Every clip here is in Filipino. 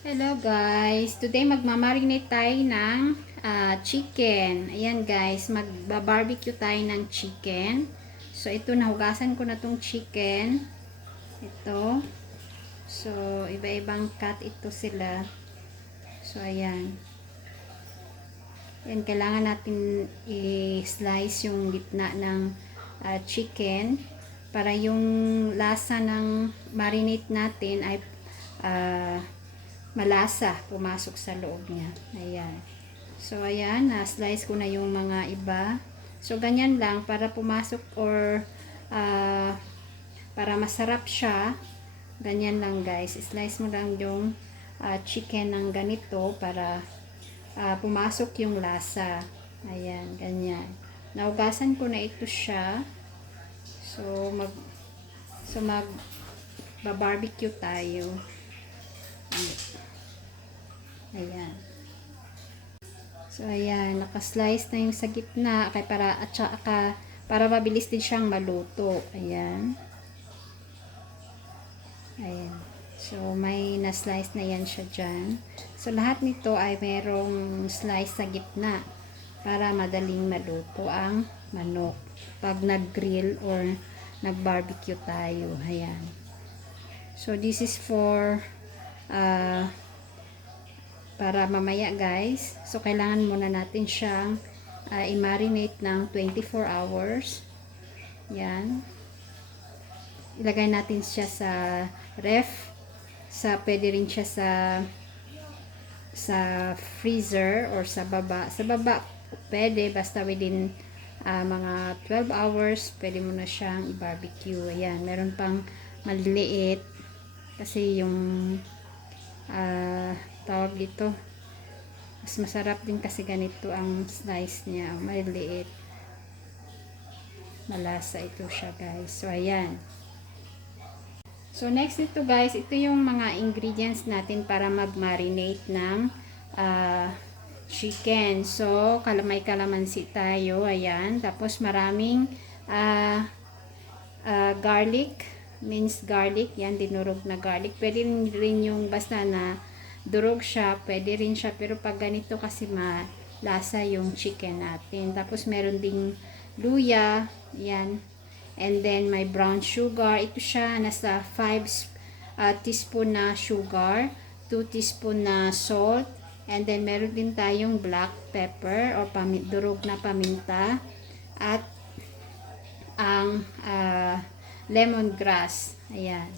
Hello guys! Today magmamarinate tayo ng chicken. Ayan guys, magba-barbecue tayo ng chicken. So ito, nahugasan ko na tong chicken. Ito. So iba-ibang cut ito sila. So ayan. Ayan, kailangan natin i-slice yung gitna ng chicken para yung lasa ng marinate natin ay malasa pumasok sa loob niya. Ayan. So, ayan, na-slice ko na yung mga iba. So, ganyan lang para pumasok or para masarap siya. Ganyan lang guys. Slice mo lang yung chicken ng ganito para pumasok yung lasa. Ayan, ganyan. Naugasan ko na ito siya. So, mag barbecue tayo. Ayan. So, ayan. Nakaslice na yung sa gitna. At saka, para mabilis din siyang maluto. Ayan. Ayan. So, may na-slice na yan siya dyan. So, lahat nito ay merong slice sa gitna para madaling maluto ang manok pag nag-grill or nag-barbecue tayo. Ayan. So, this is for para mamaya guys. So, kailangan muna natin siyang i-marinate ng 24 hours. Yan. Ilagay natin siya sa ref. Pwede rin siya sa freezer or sa baba. Sa baba, pwede. Basta within mga 12 hours, pwede mo na siyang i-barbecue. Ayan. Meron pang maliliit. Kasi yung tawag dito, mas masarap din kasi ganito ang slice niya, maliliit, malasa ito siya guys. So ayan. So next nito guys, ito yung mga ingredients natin para mag-marinate ng chicken. So may kalamansi tayo, ayan, tapos maraming garlic, minced garlic, yan, dinurog na garlic. Pwede rin yung basta na durog siya, pwede rin siya, pero pag ganito kasi malasa yung chicken natin. Tapos meron ding luya, yan, and then may brown sugar. Ito siya, nasa 5 teaspoon na sugar, 2 teaspoon na salt, and then meron din tayong black pepper or durog na paminta, at ang lemongrass. Ayan.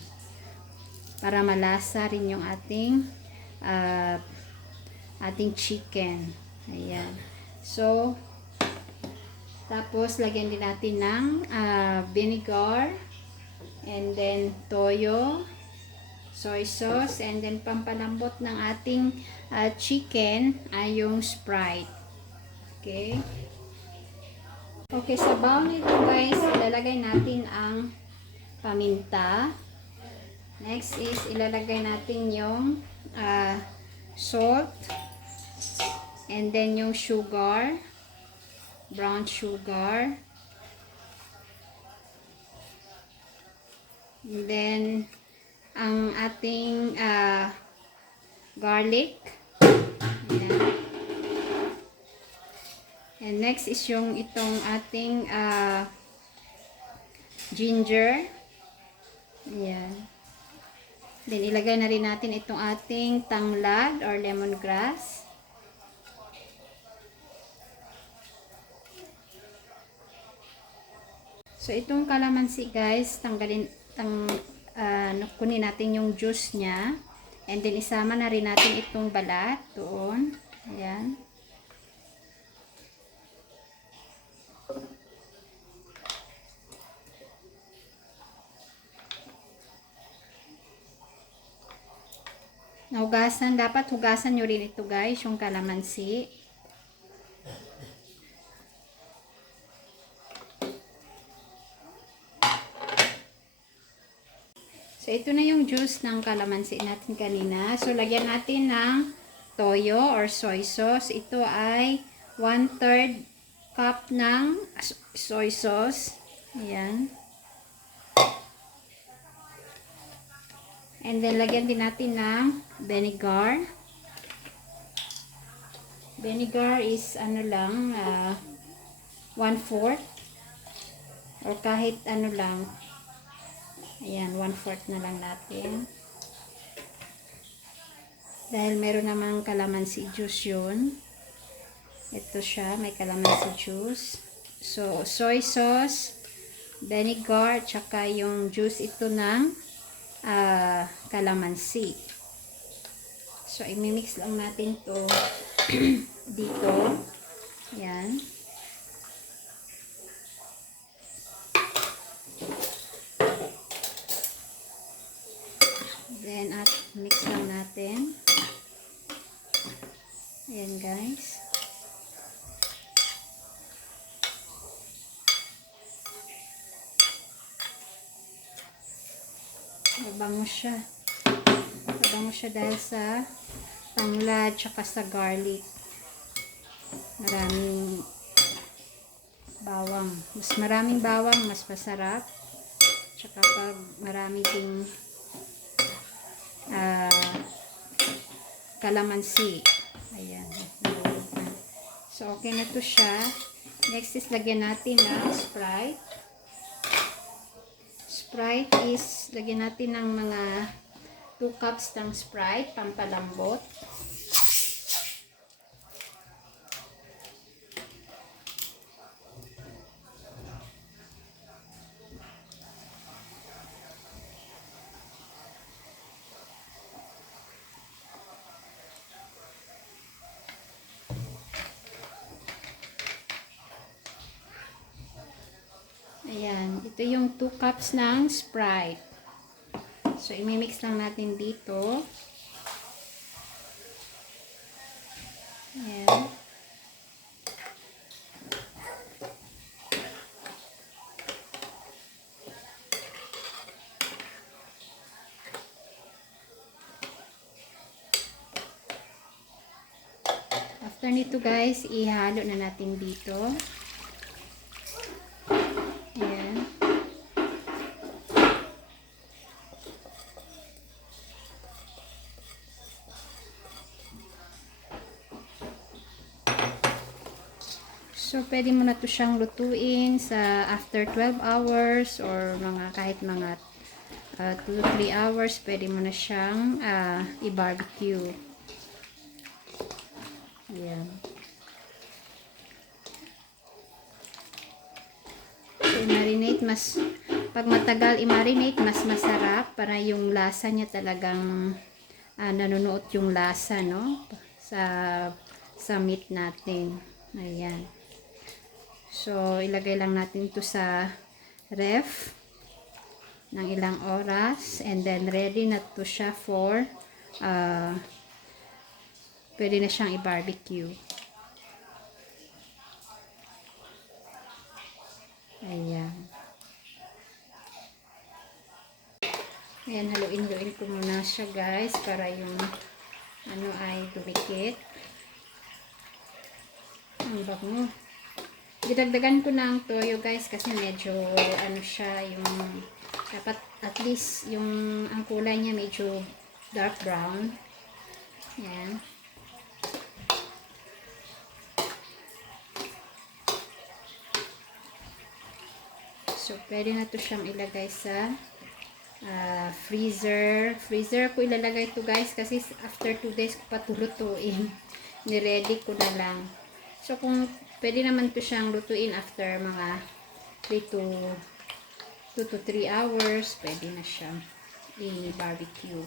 Para malasa rin yung ating chicken. Ayan. So, tapos lagyan din natin ng vinegar, and then toyo, soy sauce, and then pampalambot ng ating chicken ay yung Sprite. Okay. Okay, sa bowl nito guys, ilalagay natin ang paminta. Next is ilalagay natin yung salt, and then yung sugar, brown sugar, and then ang ating garlic. Ayan. And next is yung itong ating ginger. Ayan. Then ilagay na rin natin itong ating tanglad or lemongrass. So itong kalamansi guys, kunin natin yung juice niya. And then isama na rin natin itong balat doon. Ayan. Dapat hugasan nyo rin ito guys, yung kalamansi. So, ito na yung juice ng kalamansi natin kanina. So, lagyan natin ng toyo or soy sauce. Ito ay 1/3 cup ng soy sauce. Ayan. And then, lagyan din natin ng vinegar. Vinegar is ano lang, 1/4 or kahit ano lang. Ayan, 1/4 na lang natin. Dahil meron namang calamansi juice yun. Ito siya, may calamansi juice. So, soy sauce, vinegar, tsaka yung juice ito ng calamansi. So, imimix lang natin to dito. Ayan. Then, at mix lang natin. Ayan, guys. Mabango siya. Mabango siya dahil sa tanglad tsaka sa garlic. Maraming bawang. Mas maraming bawang, mas masarap. Tsaka pag marami ding calamansi. Ayan. So, okay na to siya. Next is lagyan natin ng Sprite. Sprite is lagyan natin ng mga 2 cups ng Sprite, pampalambot. Ayan, ito yung 2 cups ng Sprite. So, imimix lang natin dito. Ayan. After nito guys, ihalo na natin dito. Ayan. So, pwede mo na to siyang lutuin sa after 12 hours or kahit mga 2 to 3 hours, pwede mo na siyang i-barbecue. Ayan. So, i-marinate pag matagal i-marinate, mas masarap para yung lasa niya talagang nanunuot yung lasa, no? Sa meat natin. Ayan. So, ilagay lang natin to sa ref ng ilang oras and then ready na to siya for pwede na siyang i-barbecue. Ayan. Ayan, haluin-haluin ko muna siya guys para yung ano ay dumikit. Ang bango. Didagdagan ko ng toyo guys kasi medyo ano siya yung dapat at least yung ang kulay niya medyo dark brown. Ayan. So, pwede na to siyang ilagay sa freezer. Freezer ko ilalagay to guys kasi after 2 days ko pa lutuin. Niready ko na lang. So, kung pwede naman to siyang lutuin after mga 2 to 3 hours, pwede na siyang i-barbecue.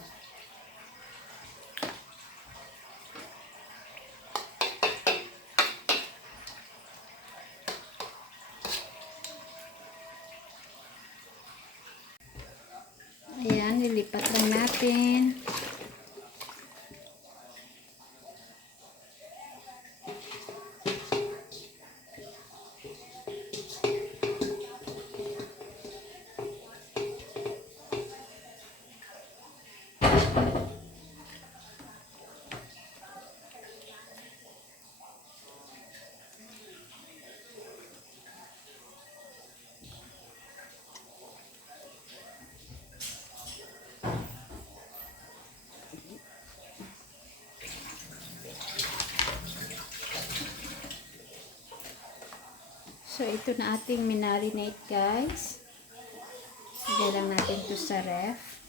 Ayan, nilipat lang natin. So, ito na ating minarinate, guys. Lagay lang natin to sa ref.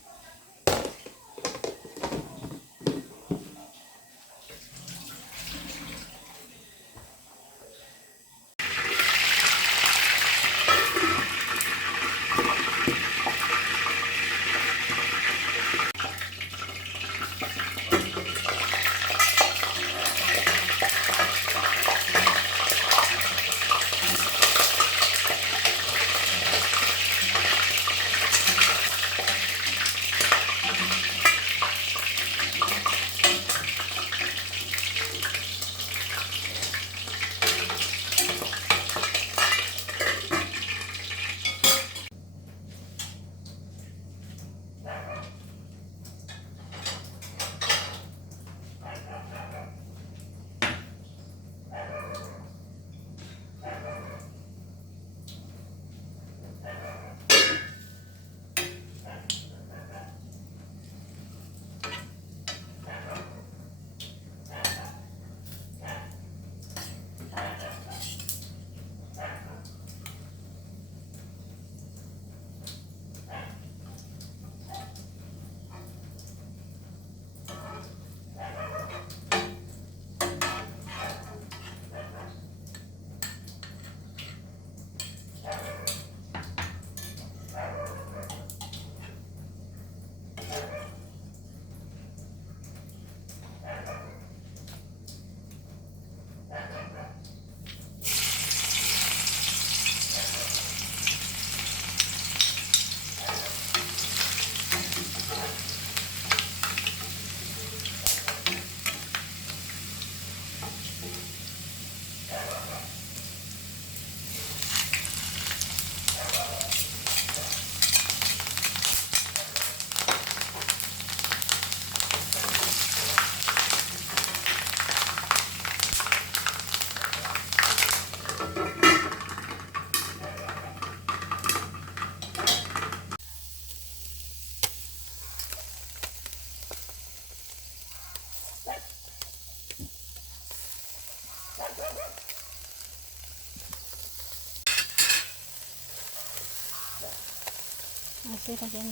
Masih lagyan